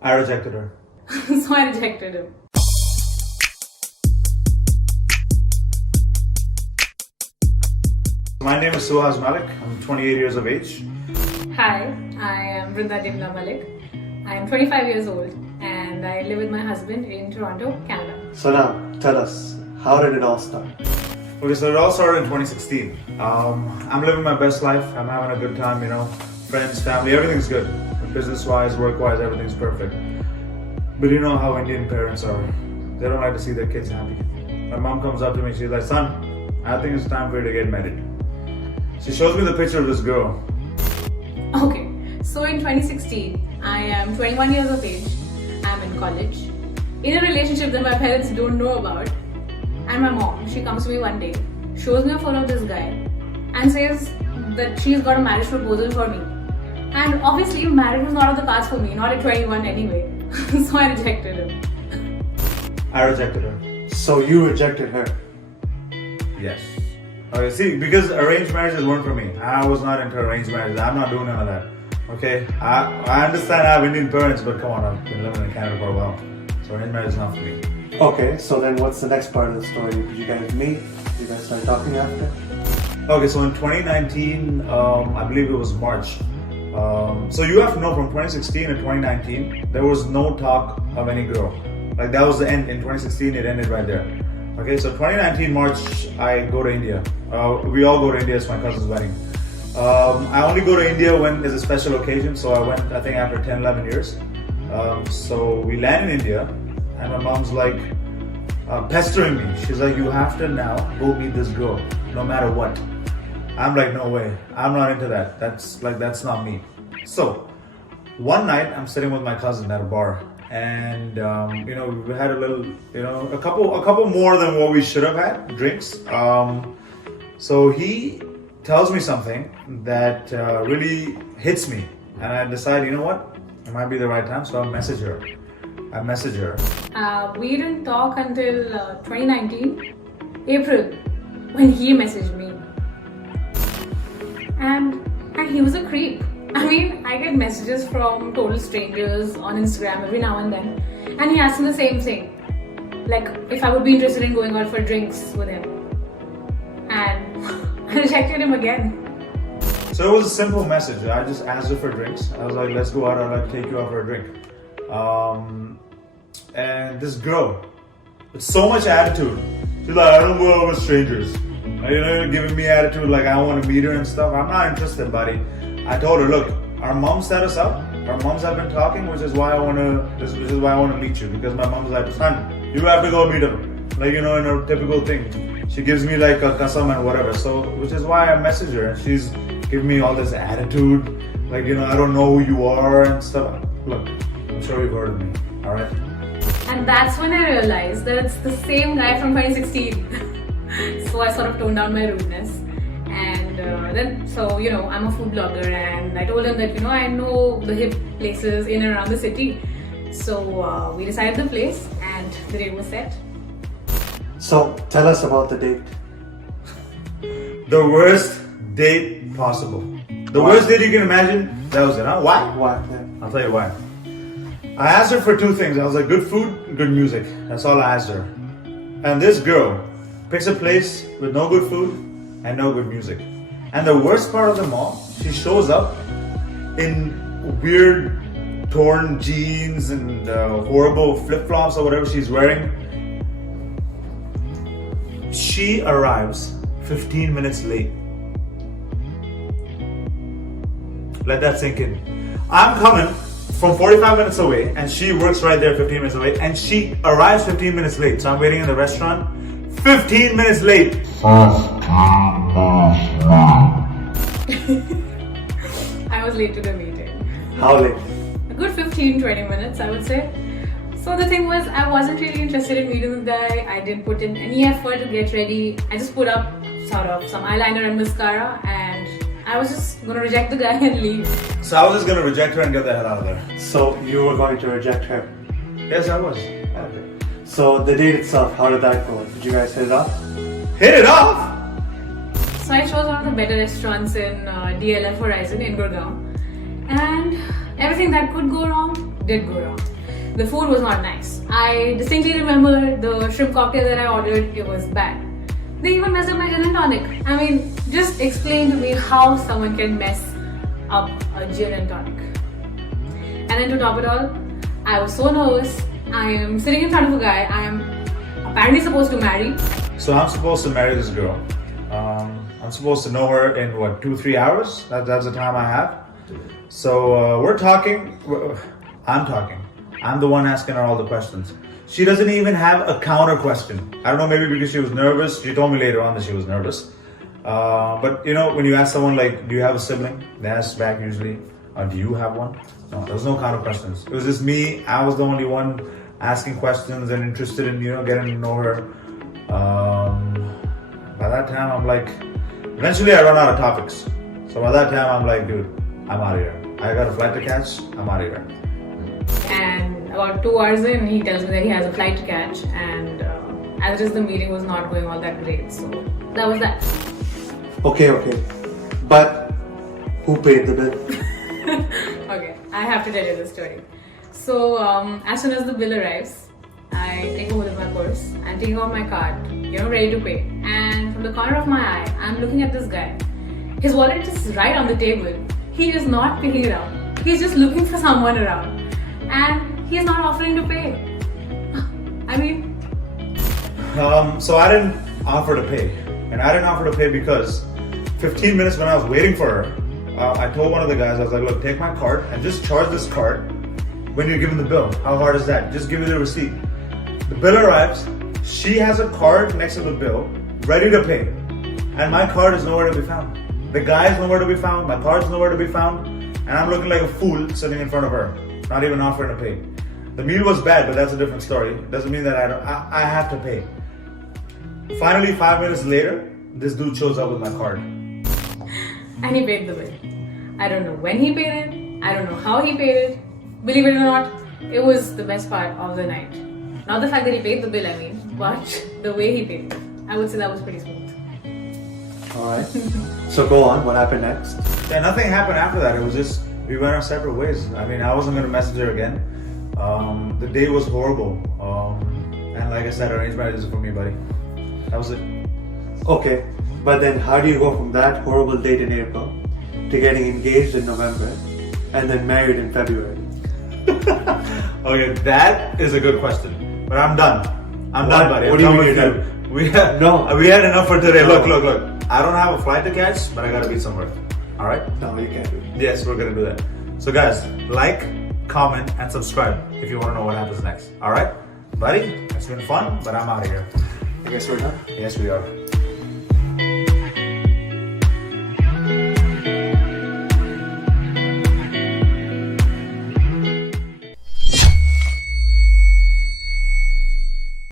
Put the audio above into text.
I rejected her. So I rejected him. My name is Suhas Malik. I'm 28 years of age. Hi, I am Vrinda Malik. I am 25 years old and I live with my husband in Toronto, Canada. So now, tell us, how did it all start? Okay, so it all started in 2016. I'm living my best life. I'm having a good time, friends, family, everything's good. Business-wise, work-wise, everything's perfect. But you know how Indian parents are. They don't like to see their kids happy. My mom comes up to me, she's like, son, I think it's time for you to get married. She shows me the picture of this girl. Okay, so in 2016, I am 21 years of age. I'm in college. In a relationship that my parents don't know about. And my mom, she comes to me one day, shows me a photo of this guy and says that she's got a marriage proposal for me. And obviously marriage was not on the cards for me, not at 21 anyway. So I rejected him. I rejected her. So you rejected her? Yes. Okay, see, because arranged marriages weren't for me. I was not into arranged marriages. I'm not doing none of that. Okay? I understand I have Indian parents, but come on, I've been living in Canada for a while. So arranged marriage is not for me. Okay, so then what's the next part of the story? Did you guys meet? Did you guys start talking after? Okay, so in 2019, I believe it was March. So you have to know, from 2016 to 2019, there was no talk of any girl. Like, that was the end. In 2016, it ended right there. Okay, so 2019 March, I go to India. We all go to India. It's my cousin's wedding. I only go to India when there's a special occasion. So I went, I think, after 10, 11 years. So we land in India, and my mom's like pestering me. She's like, you have to now go meet this girl, no matter what. I'm like, no way. I'm not into that. That's not me. So one night, I'm sitting with my cousin at a bar. And we had a little, a couple more than what we should have had, drinks. So he tells me something that really hits me, and I decide, you know what, it might be the right time, so I message her. We didn't talk until 2019, April, when he messaged me. And he was a creep. I mean, I get messages from total strangers on Instagram every now and then, and he asks me the same thing, like if I would be interested in going out for drinks with him, and I rejected him again. So it was a simple message. I just asked her for drinks. I was like, let's go out, I'd like to take you out for a drink. And this girl, with so much attitude, she's like, I don't go out with strangers. You're giving me attitude like I want to meet her and stuff. I'm not interested, buddy. I told her, look, our mom set us up. Our moms have been talking, which is why I want to meet you, because my mom's like, son, you have to go meet her. Like, in a typical thing. She gives me like a kasam and whatever. So, which is why I messaged her, and she's giving me all this attitude. Like, I don't know who you are and stuff. Look, I'm sure you've heard of me. All right. And that's when I realized that it's the same guy from 2016. So I sort of toned down my rudeness. And I'm a food blogger, and I told him that, I know the hip places in and around the city. So we decided the place, and the date was set. So tell us about the date. The worst date possible. The worst date you can imagine, that was it, huh? Why? Why? Yeah. I'll tell you why. I asked her for two things. I was like, good food, good music. That's all I asked her. And this girl picks a place with no good food and no good music. And the worst part of them all, she shows up in weird torn jeans and horrible flip-flops or whatever she's wearing. She arrives 15 minutes late. Let that sink in. I'm coming from 45 minutes away, and she works right there 15 minutes away, and she arrives 15 minutes late. So I'm waiting in the restaurant 15 minutes late. I was late to the meeting. How late? A good 15-20 minutes, I would say. So the thing was, I wasn't really interested in meeting the guy. I didn't put in any effort to get ready. I just put up sort of some eyeliner and mascara, and I was just gonna reject the guy and leave. So I was just gonna reject her and get the hell out of there. So you were going to reject her? Yes, I was. Okay. So the date itself, how did that go? Did you guys hit it off? Hit it off? So I chose one of the better restaurants in DLF Horizon in Gurgaon, and everything that could go wrong did go wrong. the food was not nice. I distinctly remember the shrimp cocktail that I ordered, it was bad. They even messed up my gin and tonic. I mean, just explain to me how someone can mess up a gin and tonic. And then to top it all, I was so nervous. I am sitting in front of a guy I am apparently supposed to marry. So I'm supposed to marry this girl. I'm supposed to know her in what, 2-3 hours? That's the time I have. So we're talking. I'm talking. I'm the one asking her all the questions. She doesn't even have a counter question. I don't know, maybe because she was nervous. She told me later on that she was nervous. But you know, when you ask someone like, do you have a sibling? They ask back usually, do you have one? No, there was no counter questions. It was just me. I was the only one asking questions and interested in, you know, getting to know her. By that time, I'm like, eventually I run out of topics. So by that time, I'm like, dude, I'm out of here. I got a flight to catch. I'm out of here. And about 2 hours in, he tells me that he has a flight to catch, and as it is, the meeting was not going all that great. So that was that. Okay. But who paid the bill? Okay, I have to tell you the story. So as soon as the bill arrives, I take a hold of my purse and take out my card, you know, ready to pay. And from the corner of my eye, I'm looking at this guy. His wallet is right on the table. He is not picking it up. He's just looking for someone around. And he's not offering to pay. I mean... So I didn't offer to pay. And I didn't offer to pay because 15 minutes when I was waiting for her, I told one of the guys, I was like, look, take my card and just charge this card when you're given the bill. How hard is that? Just give me the receipt. The bill arrives. She has a card next to the bill, ready to pay. And my card is nowhere to be found. The guy is nowhere to be found. My card's nowhere to be found. And I'm looking like a fool sitting in front of her, not even offering to pay. The meal was bad, but that's a different story. Doesn't mean that I have to pay. Finally, 5 minutes later, this dude shows up with my card. And he paid the bill. I don't know when he paid it. I don't know how he paid it. Believe it or not, it was the best part of the night. Not the fact that he paid the bill, I mean, but the way he paid it. I would say that was pretty smooth. Alright. So go on, what happened next? Yeah, nothing happened after that. It was just, we went our separate ways. I mean, I wasn't going to message her again. The day was horrible. And like I said, arranged marriage isn't for me, buddy. That was it. Okay, but then how do you go from that horrible date in April to getting engaged in November and then married in February? Okay, that is a good question. But I'm done. I'm done, buddy. What do you I'm mean done you're with done? you. We had enough for today. No. Look. I don't have a flight to catch, but I gotta be somewhere. Alright? No, you can't do it. Yes, we're gonna do that. So guys, like, comment, and subscribe if you wanna know what happens next. Alright? Buddy, it's been fun, but I'm out of here. I guess we're done. Yes, we are.